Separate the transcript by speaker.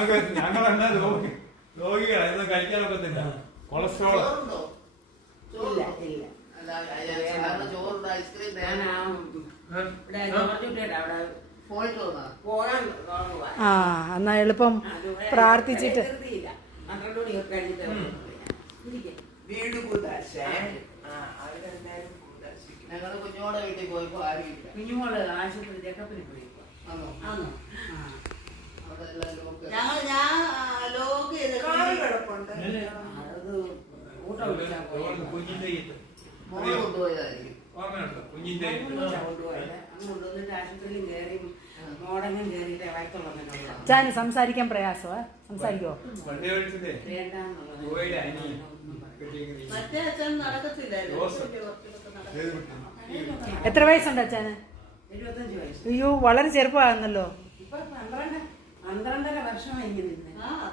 Speaker 1: ഞങ്ങളെന്നാ രോഗികളാ കഴിക്കാനൊക്കത്തില്ല. Cholesterol
Speaker 2: ആ എന്നാ എളുപ്പം പ്രാർത്ഥിച്ചിട്ട്
Speaker 3: ഞങ്ങള് കുഞ്ഞോടെ വീട്ടിൽ പോയപ്പോ ആരുമില്ല. കുഞ്ഞുമോള് ആശുപത്രി ചെക്കപ്പിന് പോയി.
Speaker 2: ചാന് സംസാരിക്കാൻ പ്രയാസമാ? സംസാരിക്കോ? എത്ര വയസ്സുണ്ട് അച്ഛന്?
Speaker 3: 75 വയസ്സ്.
Speaker 2: അയ്യോ വളരെ ചെറുപ്പമാകുന്നല്ലോ.
Speaker 3: 12.5 വർഷമായി ഇങ്ങനെ.